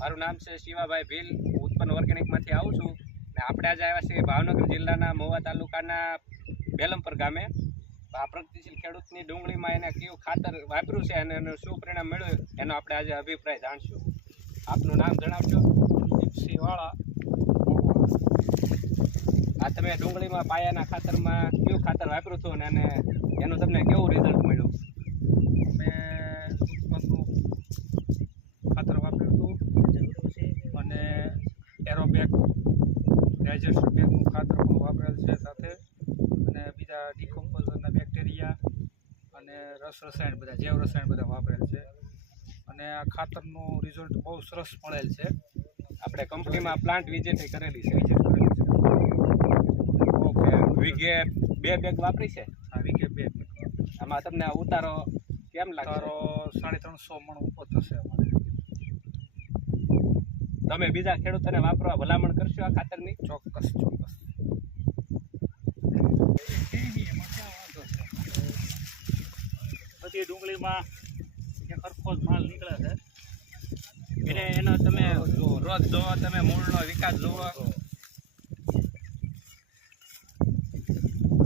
મારું નામ છે શિવાભાઈ ભીલ. હું ઉત્પન્ન ઓર્ગેનિકમાંથી આવું છું ને આપણે આજે આવ્યા છીએ ભાવનગર જિલ્લાના મહુવા તાલુકાના બેલમપર ગામે. આ પ્રગતિશીલ ખેડૂતની ડુંગળીમાં એને કેવું ખાતર વાપર્યું છે અને એનું શું પરિણામ મળ્યું એનો આપણે આજે અભિપ્રાય જાણશું. આપનું નામ જણાવશો દીપસિંહવાળા આ તમે ડુંગળીમાં પાયાના ખાતરમાં કયું ખાતર વાપર્યું હતું અને એનું તમને કેવું રિઝલ્ટ મળ્યું મેં ઉત્પન્નનું ખાતર વાપર્યું હતું અને એરોબેક ડાયજેસ્ટર બેગનું ખાતર પણ વાપરેલ છે સાથે અને બીજા ડિકમ્પોઝરના બેક્ટેરિયા અને રસ રસાયણ બધા જૈવ રસાયણ બધા વાપરેલ છે. અને આ ખાતરનું રિઝલ્ટ બહુ સરસ મળેલ છે. આપણે કંપનીમાં પ્લાન્ટ વિઝિટ કરેલી છે. વિઝિટ કરેલી છે. ઓકે વીઘે બે બેગ વાપરી છે? આ વીકે બે આમાં તમને ઉતારો કેમ લાગે? તારો સાડી ત્રણસો મણ ઉપર થશે અમારે. તમે બીજા ખેડૂતોને વાપરવા ભલામણ કરશો આ ખાતરની? ચોક્કસ ચોક્કસ. બધી ડુંગળીમાં એક ખરખોજ માલ નીકળે છે એટલે એનો તમે રોજ જોવો તમે મૂળનો વિકાસ જોવો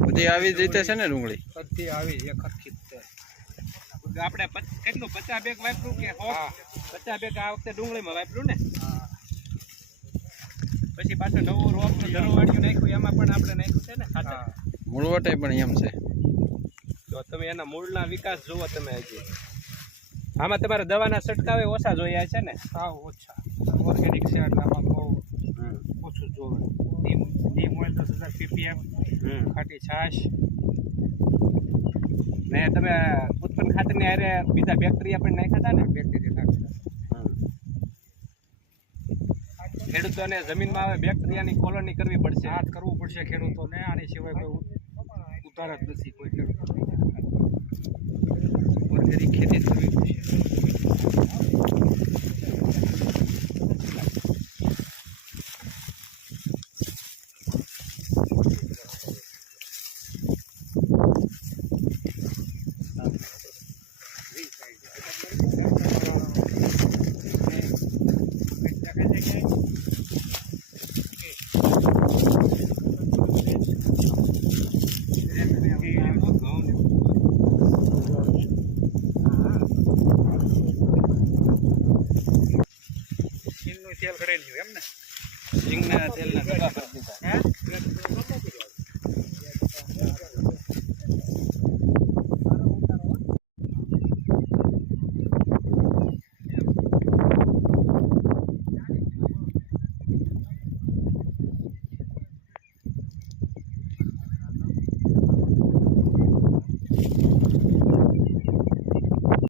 બધી આવી જ રીતે છે ને ડુંગળી? બધી આવી એક જ છે. આપણે પચ- કેટલું? પચાસ બેગ વાપર્યું કે પચાસ બેગ આ વખતે ડુંગળીમાં વાપર્યું ને? પછી પાછું નવું રોપ ધરવાડિયું નાખ્યું એમાં પણ આપણે નાખ્યું છે ને ખાતર. મૂળવટે પણ એમ છે. તો તમે એના મૂળના વિકાસ જુઓ તમે હજી. આમાં તમારે દવાના છંટકાવે ઓછા જોયા છે ને? સાવ ઓછા. ઓર્ગેનિક છે એટલે આમાં બહુ ઓછું જોવે. નીમ નીમ ઓઇલ દસ હજાર પીપીએમ ખાટી છાશ. ને તમે ઉત્પન્ન ખાતરની આરે બીજા બેક્ટેરિયા પણ નાખ્યા હતા ને? બેક્ટેરિયા નાખતા ખેડૂતોને જમીનમાં હવે બેક્ટેરિયાની કોલોની કરવી પડશે. હાથ કરવું પડશે ખેડૂતોને આની સિવાય કોઈ ઉતાર જ નથી કોઈ ખેડૂતો ખેતી ખેતી જ કરવી પડશે સિંગનું તેલ કઢાઈ એમ ને? સિંગના તેલના ડબ્બા હે?